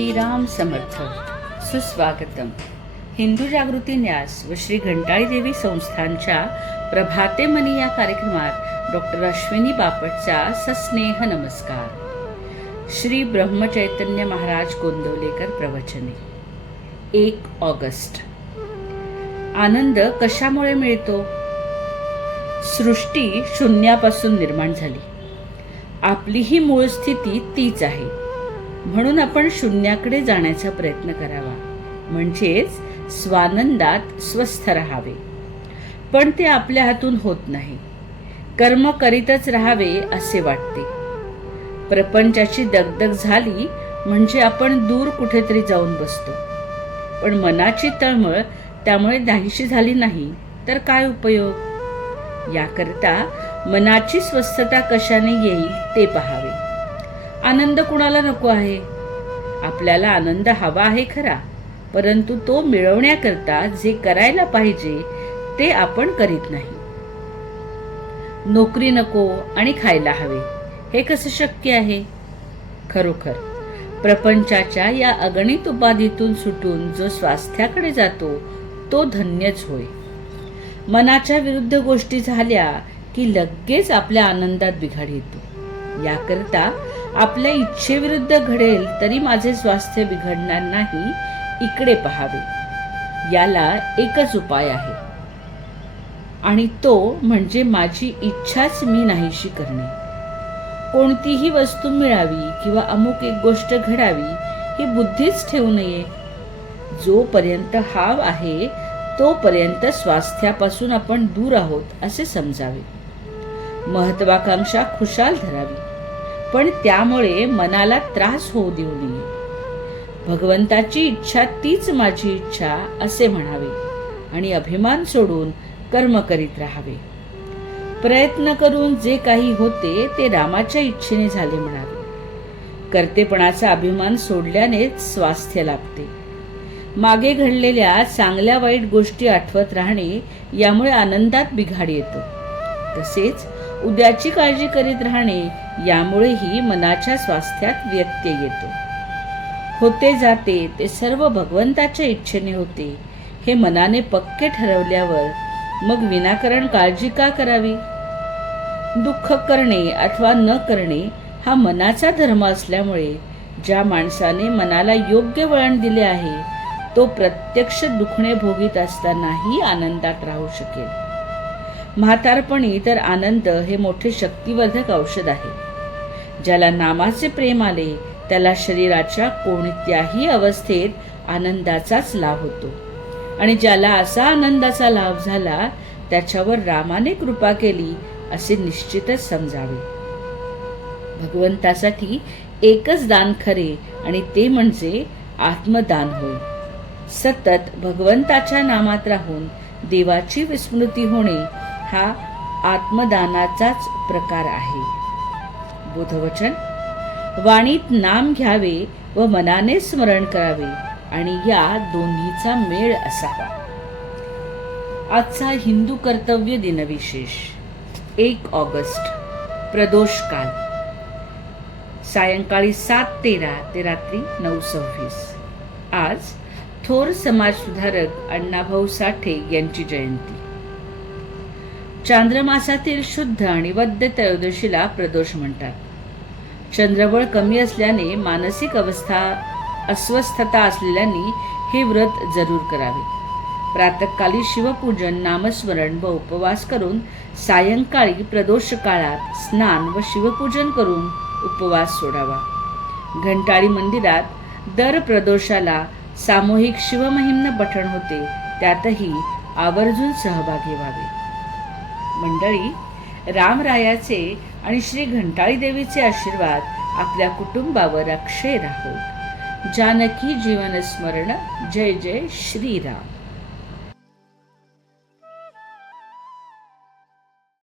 श्रीराम समर्थ. सुस्वागतम. हिंदू जागृती न्यास व श्री घंटाळी देवी संस्थानच्या प्रभाते मनी या कार्यक्रमात डॉक्टर अश्विनी बापटचा सस्नेह नमस्कार. श्री ब्रह्मचैतन्य महाराज गोंदवलेकर प्रवचने. 1 ऑगस्ट. आनंद कशामुळे मिळतो? सृष्टी शून्यापासून निर्माण झाली. आपली ही मूळ स्थिती तीच आहे. म्हणून आपण शून्याकडे जाण्याचा प्रयत्न करावा, म्हणजेच स्वानंदात स्वस्थ राहावे. पण ते आपल्या हातून होत नाही. कर्म करीतच राहावे असे वाटते. प्रपंचाची दगदग झाली म्हणजे आपण दूर कुठेतरी जाऊन बसतो. पण मनाची तळमळ त्यामुळे नाहीशी झाली नाही तर काय उपयोग? याकरता मनाची स्वस्थता कशाने येईल ते पहावे. आनंद कुणाला नको आहे? आपल्याला आनंद हवा आहे खरा, परंतु तो मिळवण्याकरता जे करायला पाहिजे ते आपण करीत नाही. नोकरी नको आणि खायला हवे, हे कसं शक्य आहे? खरोखर प्रपंचाच्या या अगणित उपाधीतून सुटून जो स्वास्थ्याकडे जातो तो धन्यच होय. मनाच्या विरुद्ध गोष्टी झाल्या की लगेच आपल्या आनंदात बिघाड येतो. याकरता आपल्या इच्छेविरुद्ध घडेल तरी माझे स्वास्थ्य बिघडणार नाही, इकडे पहावे. याला एकच उपाय आहे, आणि तो म्हणजे माझी इच्छाच मी नाहीशी करणे. कोणतीही वस्तू मिळावी किंवा अमुक एक गोष्ट घडावी ही बुद्धीच ठेवू नये. जोपर्यंत हाव आहे तोपर्यंत स्वास्थ्यापासून आपण दूर आहोत असे समजावे. महत्वाकांक्षा खुशाल धरावी, पण त्यामुळे मनाला त्रास होऊ देऊ नये. भगवंताची इच्छा तीच माझी इच्छा असे म्हणावे आणि अभिमान सोडून कर्म करीत राहावे. प्रयत्न करून जे काही होते ते रामाच्या इच्छेने झाले म्हणावे. कर्तेपणाचा अभिमान सोडल्यानेच स्वास्थ्य लाभते. मागे घडलेल्या चांगल्या वाईट गोष्टी आठवत राहणे यामुळे आनंदात बिघाड येतो. तसेच उद्याची काळजी करीत राहणे यामुळेही मनाच्या स्वास्थ्यात व्यत्यय येतो. होते जाते ते सर्व भगवंताच्या इच्छेने होते हे मनाने पक्के ठरवल्यावर मग विनाकारण काळजी का करावी? दुःख करणे अथवा न करणे हा मनाचा धर्म असल्यामुळे ज्या माणसाने मनाला योग्य वळण दिले आहे तो प्रत्यक्ष दुखणे भोगीत असतानाही आनंदात राहू शकेल. म्हातारपणी तर आनंद हे मोठे शक्तिवर्धक औषध आहे. ज्याला नामाचे प्रेम आले त्याला शरीराच्या कोणत्याही अवस्थेत आनंदाचाच लाभ होतो, आणि ज्याला असा आनंदाचा लाभ झाला त्याच्यावर रामाने कृपा केली असे निश्चितच समजावे. भगवंतासाठी एकच दान खरे, आणि ते म्हणजे आत्मदान होय. सतत भगवंताच्या नामात राहून देवाची विस्मृती होणे हा आत्मदानाचाच प्रकार आहे. बोधवचन. वाणीत नाम घ्यावे व मनाने स्मरण करावे, आणि या दोन्हीचा मेळ असावा. आजचा हिंदू कर्तव्य दिनविशेष 1 ऑगस्ट. प्रदोष काल सायंकाळी 7:13 ते रात्री 9:26. आज थोर समाजसुधारक अण्णाभाऊ साठे यांची जयंती. चांद्रमासातील शुद्ध आणि वद्य त्रयोदशीला प्रदोष म्हणतात. चंद्रबळ कमी असल्याने मानसिक अस्वस्थता असलेल्यांनी हे व्रत जरूर करावे. प्रातःकाली शिवपूजन, नामस्मरण व उपवास करून सायंकाळी प्रदोष काळात स्नान व शिवपूजन करून उपवास सोडावा. घंटाळी मंदिरात दर प्रदोषाला सामूहिक शिवमहिम्न पठण होते, त्यातही आवर्जून सहभागी व्हावे. मंडळी, रामरायाचे आणि श्री घंटाळी देवीचे आशीर्वाद आपल्या कुटुंबावर अक्षय राहो. जानकी जीवन स्मरण. जय जय श्रीराम.